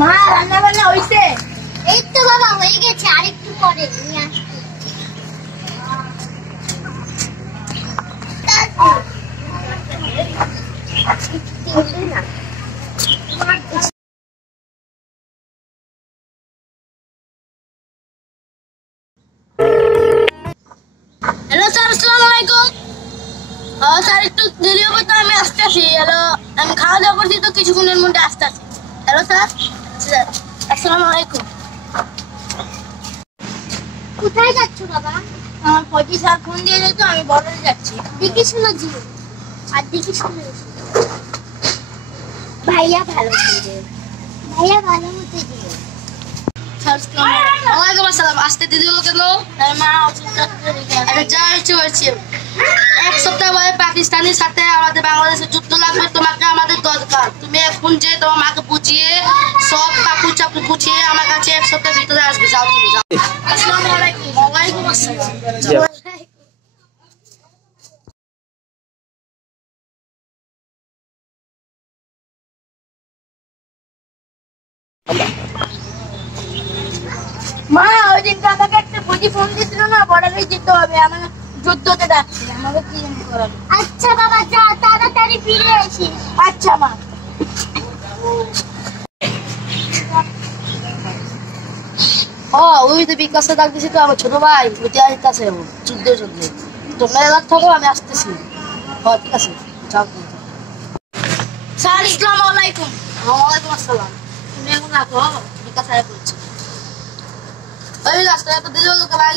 মা রান্না বান্না হইছে? এই তো বাবা হয়ে গেছে, আরেকটু পরে নিয়ে আসছি। হ্যালো স্যার, আসসালামু আলাইকুম। স্যার একটু দেরি হবে তো আমি আসতেছি। হ্যালো, আমি খাওয়া দাওয়া করছি তো কিছুক্ষণের মধ্যে আসতেছি। হ্যালো স্যার, আসসালামু আলাইকুম। কোথায় যাচ্ছ বাবা? আমার পঁয়ত্রি স্যার ফোন দিয়ে যেত, আমি বর্ডারে যাচ্ছি। দেখে শুনো জি, আর দেখে শুনে ভাইয়া ভালো ছিল, ভাইয়া ভালো মতো দিও। ওয়ালাইকুম আসসালাম। আসতে দিদি হলো কেন? মা অসুস্থ, যা ইচ্ছে হয়েছে। এক সপ্তাহ পরে পাকিস্তানের সাথে আমাদের বাংলাদেশের যুদ্ধ লাগবে, তোমাকে আমাদের দরকার। তুমি এখন যে তোমার মাকে বুঝিয়ে সব কাপড় চাপড় গুছিয়ে আমার কাছে এক সপ্তাহের ভিতরে আসবে। যাও তুমি যাও। আসসালামু আলাইকুম। ওয়ালাইকুম আসসালাম। মা ওই দিন আমাকে একটা বুঝি ফোন দিছিল না, বর্ডারে যেতে হবে, আমার যুদ্ধতে ডাকছে, আমাকে কি জানি করাবে। আচ্ছা বাবা যা, তাড়াতাড়ি ফিরে আসিস। আচ্ছা মা। ওই তো বিকাশে ডাক দিছি তো আমার ছোট ভাই, ওইটা আসতেছে যুদ্ধের জন্য। তোমরা এলাকা থাকো, আমি আসতেছি। ঠিক আছে, যাও। স্যার আসসালামু আলাইকুম। ওয়ালাইকুম আসসালাম। তুমি এখন রাখো, বিকাশ আয়া বলছি। ওই রাস্তায় তো দিদি হলো ভাই,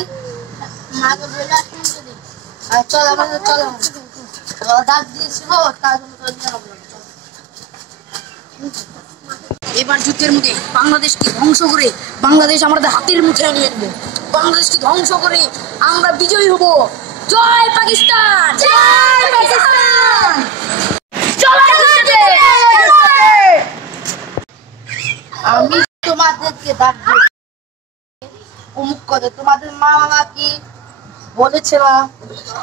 মাকে বলে আসলাম যদি। চল আমাদের চলো, ডাক দিয়েছিল তার জন্য এবার যুদ্ধের মুখে বাংলাদেশকে ধ্বংস করে বাংলাদেশ আমাদের হাতের মুঠে নিয়ে নেবো। বাংলাদেশকে ধ্বংস করে আমরা বিজয়ী হব। জয় পাকিস্তান, জয় পাকিস্তান। আমি তোমাদেরকে ডাক দিই অমুক করে, তোমাদের মা বাবা কি বলেছিল,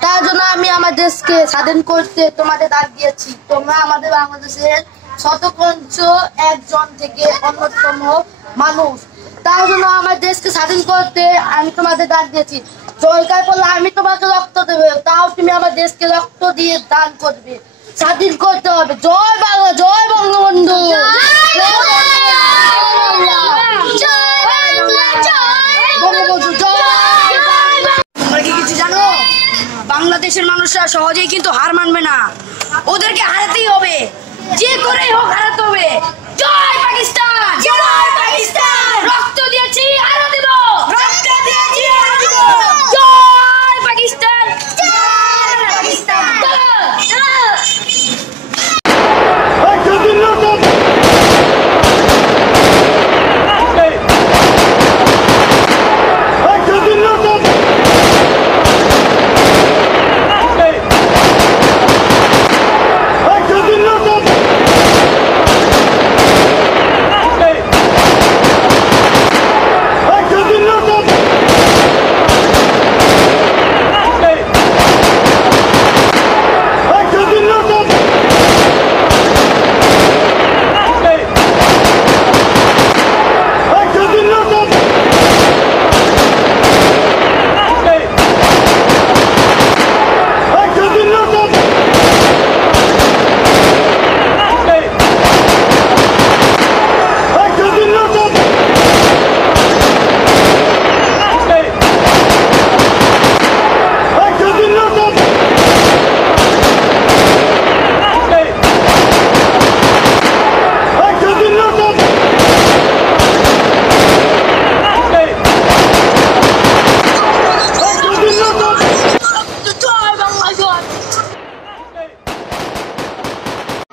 তার জন্য আমি আমার দেশকে স্বাধীন করতে তোমাদের ডাক দিয়েছি। তোমরা আমাদের বাংলাদেশের শতকঞ্চ একজন থেকে অন্যতম মানুষ, তার জন্য আমার দেশকে স্বাধীন করতে আমি তোমাদের ডাক দিয়েছি। দরকার পড়লে আমি তোমাকে রক্ত দেবে, তাও তুমি আমার দেশকে রক্ত দিয়ে দান করবে। স্বাধীন করতে হবে। জয় বাংলা, জয় বঙ্গবন্ধু। তোমরা কি কিছু জানো? বাংলাদেশের মানুষরা সহজেই কিন্তু হার মানবে না, ওদেরকে হারাতেই হবে, যে করেই হোক হারাতে হবে। জয় পাকিস্তান, জয় পাকিস্তান। রক্ত দিয়েছি আরো দেব, রক্ত দিয়েছি আরো দেব। জয় পাকিস্তান, জয় পাকিস্তান।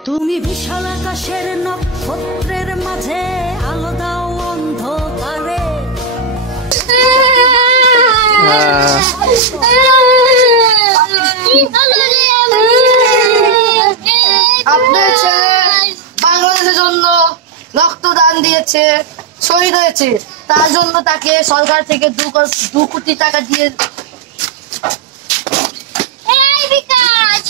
তুমি বিশাল আকাশের নক্ষত্রের মাঝে আলো দাও অন্ধকারে। আপনার ছেলে বাংলাদেশের জন্য রক্তদান দিয়েছে, শহীদ হয়েছে, তার জন্য তাকে সরকার থেকে 2 কোটি টাকা দিয়ে। বিকাশ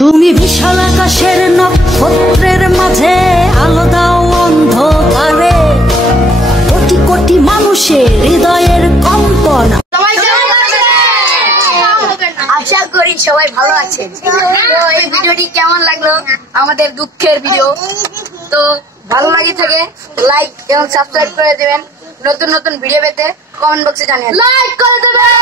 তুমি বিশাল আকাশের নক্ষত্রের মাঝে আলো দাও অন্ধকারে, কোটি কোটি মানুষের হৃদয়ের কম্পন। সবাই কেমন আছেন? আশা করি সবাই ভালো আছেন। তো এই ভিডিওটি কেমন লাগলো? আমাদের দুঃখের ভিডিও। তো ভালো লাগে থাকে লাইক এবং সাবস্ক্রাইব করে দেবেন। নতুন নতুন ভিডিও পেতে কমেন্ট বক্সে জানিয়ে লাইক করে দেবেন।